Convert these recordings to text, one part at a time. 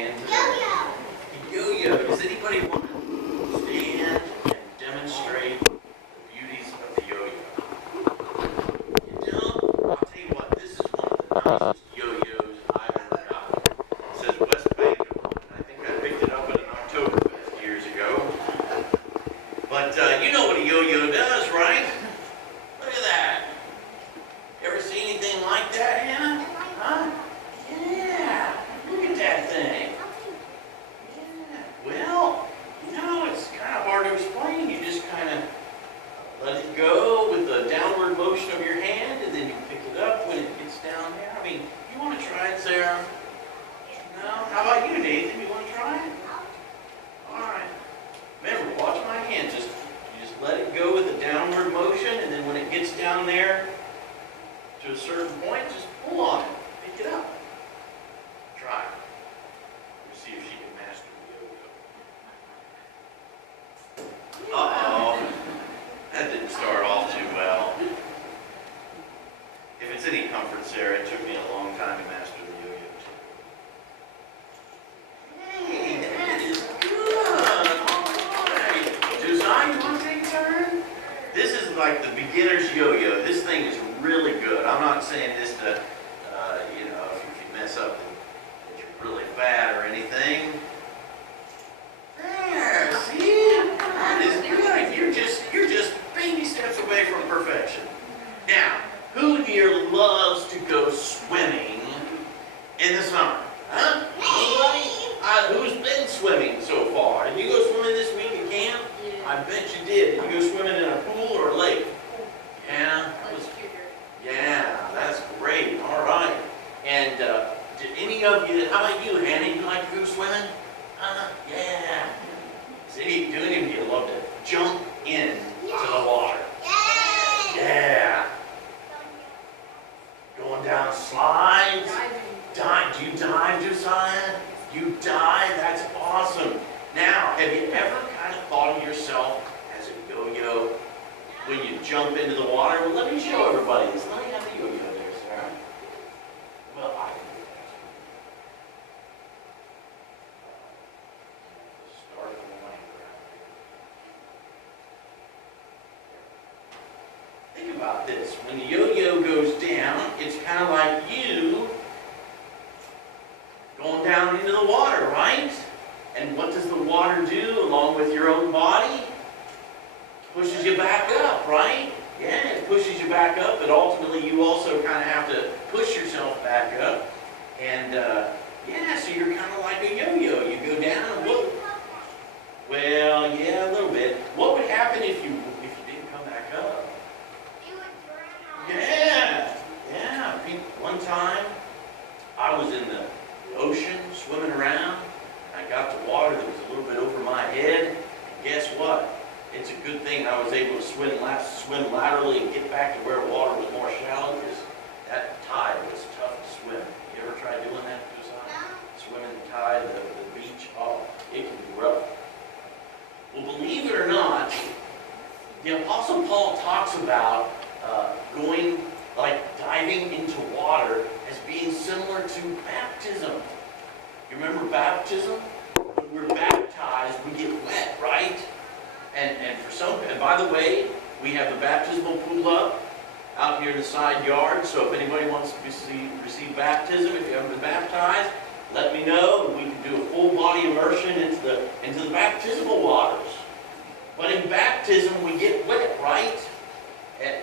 into the yo-yo. Does anybody want to stand and demonstrate the beauties of the yo-yo? You know, I'll tell you what, this is one of the nicest yo-yos I've ever gotten. It says West Bank on it. I think I picked it up at an Oktoberfest years ago. But you know what a yo-yo does, right? Look at that. Ever see anything like that, Hannah? Huh? Yeah. Look at that thing. Yeah. Well, you know, it's kind of hard to explain. You just kind of let it go with the downward motion of your hand, and then you pick it up when it gets down there. I mean, you want to try it, Sarah? No? How about you, Nathan? You want to try it? All right. Remember, watch my hand. You just let it go with the downward motion, and then when it gets down there to a certain point, just pull on it. Pick it up. Try it. We'll see if she can master the yo-yo. Uh-oh. That didn't start off too well. If it's any comfort, Sarah, it took me a long time to master the yo-yo. Hey, that is good. All right. Josiah, you want to take a turn? This is like the beginner's yo-yo. This thing is really good. I'm not saying this to, you know, if you mess up that you're really fat or anything. There, see? That is good. You're just baby steps away from perfection. Now, who here loves to go swimming in the summer? Huh? Anybody? Who's been swimming so far? Did you go swimming this week at camp? Yeah. I bet you did. Did you go swimming in a pool or a lake? Yeah. Yeah, that's great. All right. And did any of you, how about you, Hannah? You like to go swimming? Yeah. Do any of you love to jump in to the water? Yeah. Going down slides? Dive. Do you dive, Josiah? You dive? That's awesome. Now, have you ever kind of thought of yourself as a yo-yo when you jump into the water? Well, let me show everybody this. Let me have the yo-yo there, Sarah. Well, I can do that. Start from the line around. Think about this. When the yo-yo goes down, it's kind of like you going down into the water, right? And what does the water do along with your own body? Pushes you back up, right? Yeah, it pushes you back up, but ultimately you also kind of have to push yourself back up. And yeah, so you're kind of like a yo-yo. You go down and whoop. Well, yeah, a little bit. What would happen if you didn't come back up? You would drown. Yeah, yeah. One time I was in the ocean swimming around. I got to water that was a little bit over my head. And guess what? It's a good thing I was able to swim laterally and get back to where water was more shallow, because that tide was tough to swim. You ever try doing that, Josiah? Swimming the tide, the beach? Oh, it can be rough. Well, believe it or not, the Apostle Paul talks about diving into water as being similar to baptism. You remember baptism? When we're baptized, we get wet, right? And by the way, we have the baptismal pool out here in the side yard. So if anybody wants to receive baptism, if you haven't been baptized, let me know. We can do a full body immersion into the baptismal waters. But in baptism, we get wet, right? And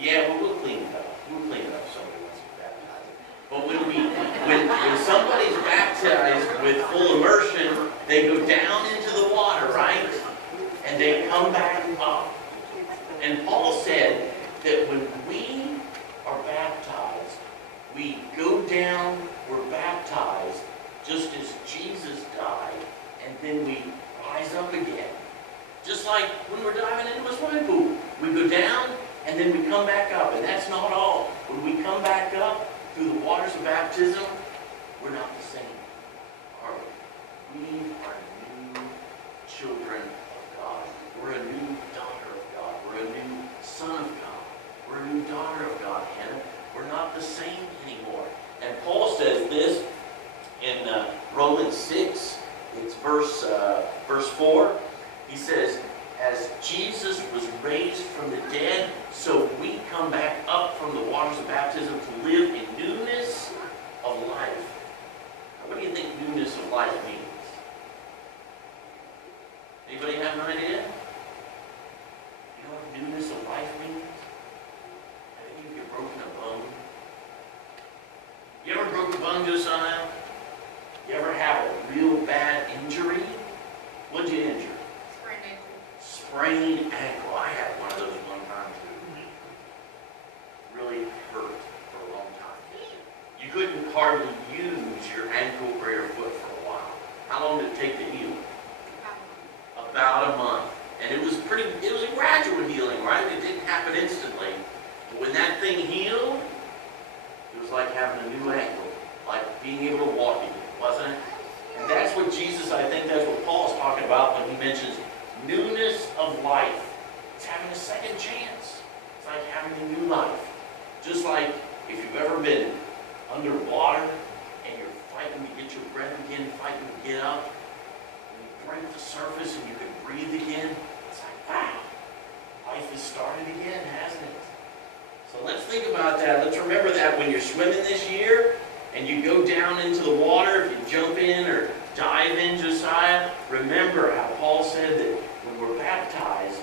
yeah, we'll clean it up. We'll clean it up if somebody wants to be baptized. But when somebody's baptized with full immersion, they go down into the water, right? And they come back up. And Paul said that when we are baptized, we go down, we're baptized, just as Jesus died, and then we rise up again. Just like when we're diving into a swimming pool. We go down, and then we come back up. And that's not all. When we come back up through the waters of baptism, we're not the same, are we? We are new children of God. We're a new daughter of God. We're a new son of God. We're a new daughter of God, Hannah. We're not the same anymore. And Paul says this in Romans Romans 6, it's verse 4. He says, as Jesus was raised from the dead, so we come back up from the waters of baptism to live in newness of life. Now, what do you think newness of life means? Anybody have an idea? You know what newness of life means? I think you've broken a bone. You ever broke a bone, Josiah? You ever have a real bad injury? What'd you injure? Sprained ankle. Sprained ankle. I had one of those one time too. Really hurt for a long time. You couldn't hardly use your ankle or your foot for a while. How long did it take to heal? About a month. And it was a gradual healing, right? It didn't happen instantly. But when that thing healed, it was like having a new ankle, like being able to walk again, wasn't it? And that's what Jesus, I think that's what Paul's talking about when he mentions newness of life. It's having a second chance. It's like having a new life. Just like if you've ever been underwater and you're fighting to get your breath again, fighting to get up, and you break the surface and you can breathe again, it's like, wow, life has started again, hasn't it? So let's think about that. Let's remember that when you're swimming this year and you go down into the water, if you jump in or dive in, Josiah, remember how Paul said that when we're baptized,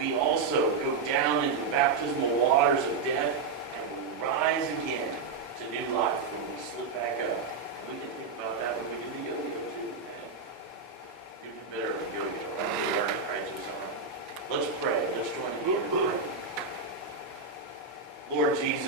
we also go down into the baptismal waters of death and we rise again to new life when we slip back up. We can think about that when we do the yo-yo too. You do better with yo-yo, right? We learn it, right, Josiah? Let's pray. Let's join in here and pray. Lord Jesus,